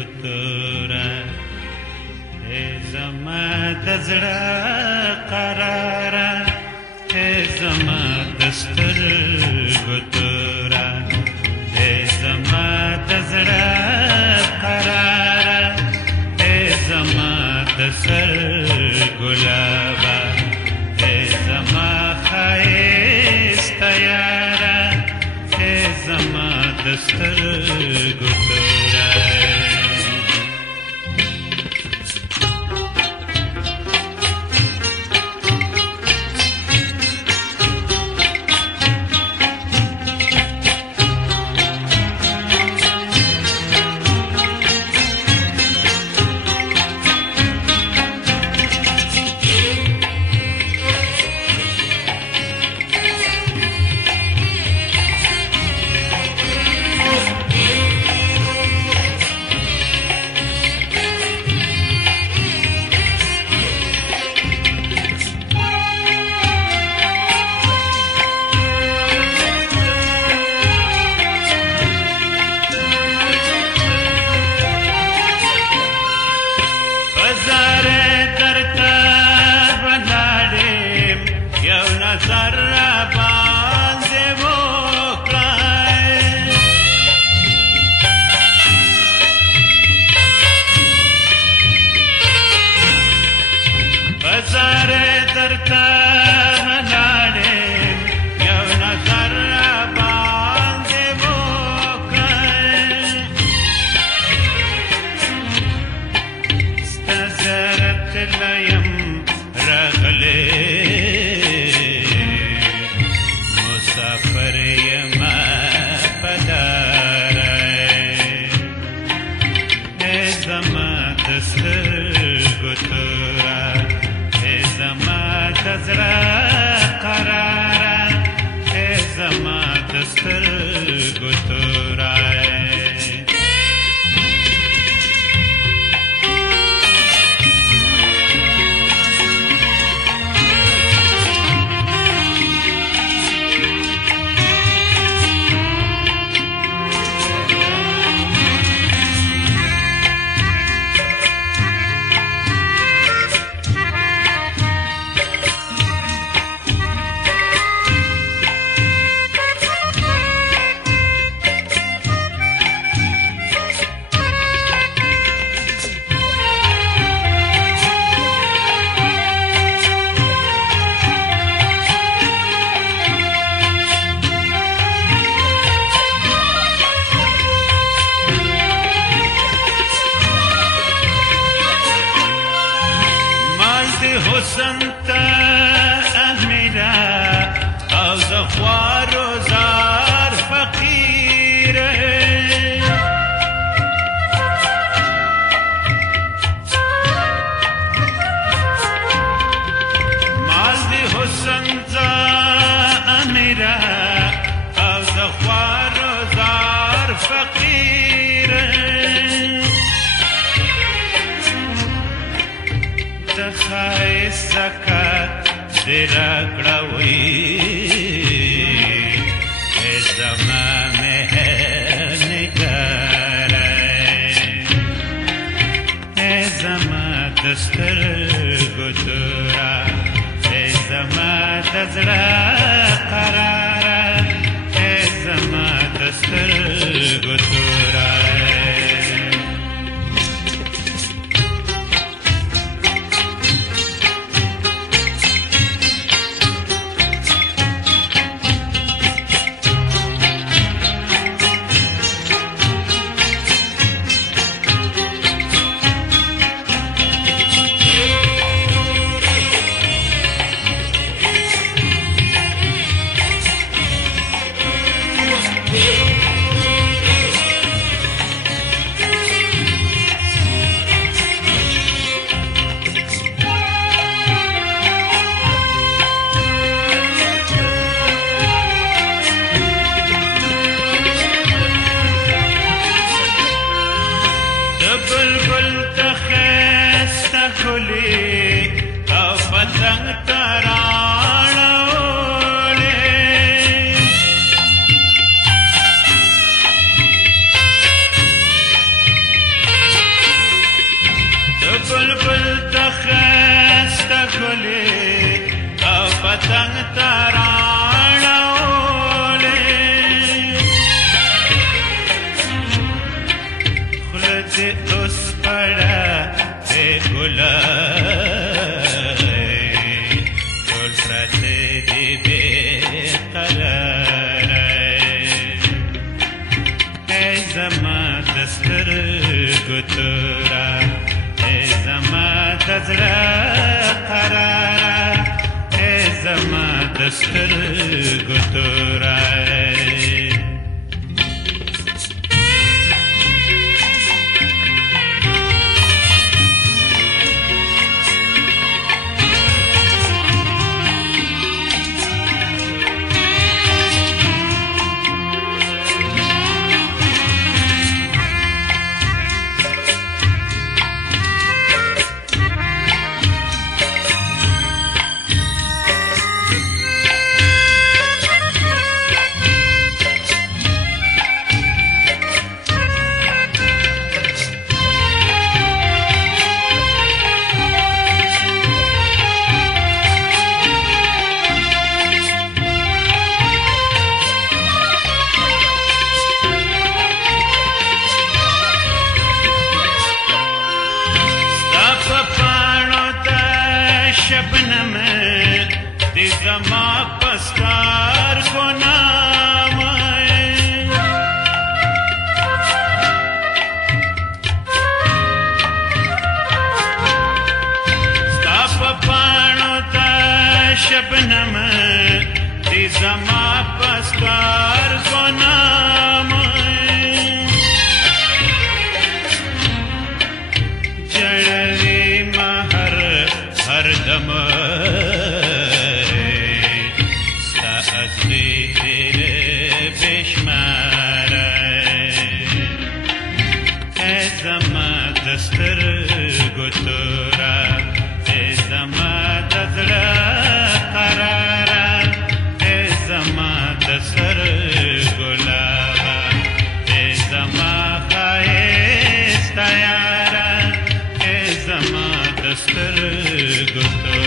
ګوتوره ای زما د زړه قراره ای زما د سترګو توره ای زما د زړه قراره ای زما د سر ګلابه ای زما ښایسته یاره ای زما د سترګو توره بلبل تخسته ګلې او پتنګ تراړولې خوله دې اوس پړه دې ګلای ټول پرته دې بې قراره ای زما د سترګو توره ای زما د زړه قراره ای زما د سترګو توره शबनम दे जमा पस्कार को नाम स्ताप पाणो ता शबनम दे जमा पस्कार को नाम जड़वे महर हरदम सा असली तेरे बेशुमार ऐ ज़मा दस्तर गुतोरा ऐ ज़मा दज़ड़ा करारा ऐ ज़मा दसर गुलाबा ऐ ज़मा खाइस्ता यारा ऐ ज़मा दस्तर गुतोरा